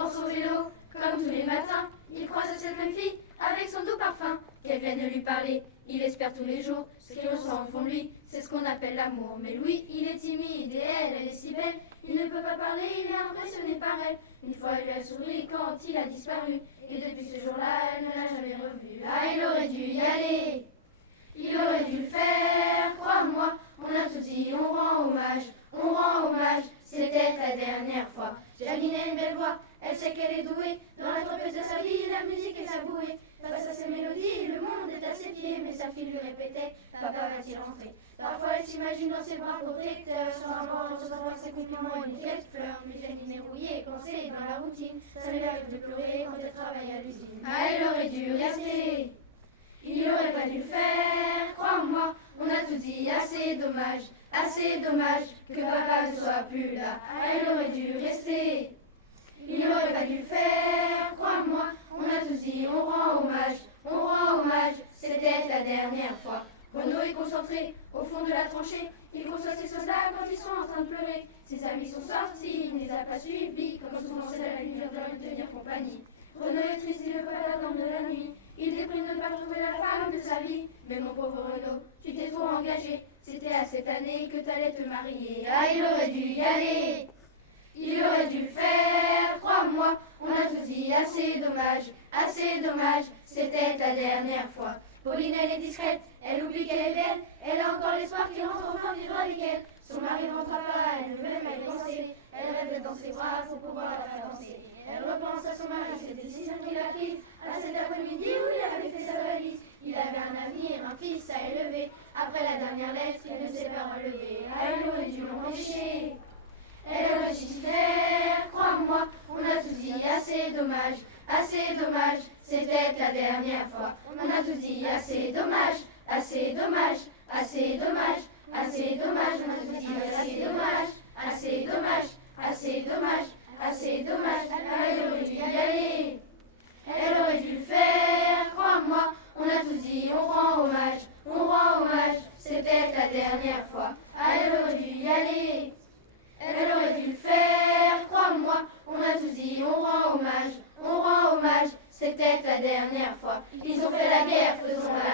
prend son vélo, comme tous les matins, il croise cette même fille avec son doux parfum, qu'elle vienne lui parler. Il espère tous les jours ce qu'il ressent au fond de lui, c'est ce qu'on appelle l'amour. Mais Louis, il est timide et elle est si belle, il ne peut pas parler, il est impressionné par elle. Une fois, elle lui a souri quand il a disparu, et depuis ce jour-là, elle ne l'a jamais revu. Ah, il aurait dû y aller, il aurait dû le faire, crois-moi, on a tout dit, on rend hommage, c'était la dernière fois. Janine a une belle voix, elle sait qu'elle est douée, dans la trapèze de sa vie, la musique est sa bouée. Face à ses mélodies, le monde est à ses pieds, mais sa fille lui répétait, papa va-t-il rentrer? Parfois elle s'imagine dans ses bras protecteurs, sans avoir recevoir ses compliments et une bouquet de fleurs. Mais Janine est rouillée, coincée dans la routine, ça lui arrive de pleurer quand elle travaille à l'usine. Ah, elle aurait dû rester, il n'aurait pas dû le faire, crois-moi, on a tout dit, assez dommage, que papa ne soit plus là. Ah, elle aurait dû rester, il n'aurait pas dû le faire, crois-moi, on a tout dit, on rend hommage, c'était la dernière fois. Renaud est concentré au fond de la tranchée, il conçoit ses soldats quand ils sont en train de pleurer. Ses amis sont sortis, il ne les a pas suivis, comme souvent c'est la lumière de lui tenir compagnie. Renaud est triste, il ne peut pas attendre de la nuit, il déprime de ne pas retrouver la femme de sa vie. Mais mon pauvre Renaud, tu t'es trop engagé, c'était à cette année que t'allais te marier. Ah, il aurait dû y aller, il aurait dû le faire, crois-moi, on a tout dit, assez dommage, c'était la dernière fois. Pauline, elle est discrète, elle oublie qu'elle est belle, elle a encore l'espoir qu'il rentre enfin vivre avec elle. Son mari ne rentrera pas, elle ne veut même pas y penser, elle rêve d'être dans ses bras pour pouvoir la faire danser. Elle repense à son mari, cette décision qu'il a prise, à cet après-midi où il avait fait sa valise. Il avait un avenir, un fils à élever, après la dernière lettre, il ne s'est pas relevé. Ah, elle aurait dû l'empêcher, elle aurait dû s'y faire, crois-moi, on a tout dit, assez dommage, c'était la dernière fois. On a tout dit, assez dommage, on a tout dit, assez dommage, ah, elle aurait dû y aller, elle aurait dû le faire, crois-moi, on a tout dit, on rend hommage, c'était la dernière fois. Ah, elle aurait dû y aller, elle aurait dû le faire, crois-moi, on a tout dit, on rend hommage, c'était la dernière fois. Ils ont fait la guerre, faisons la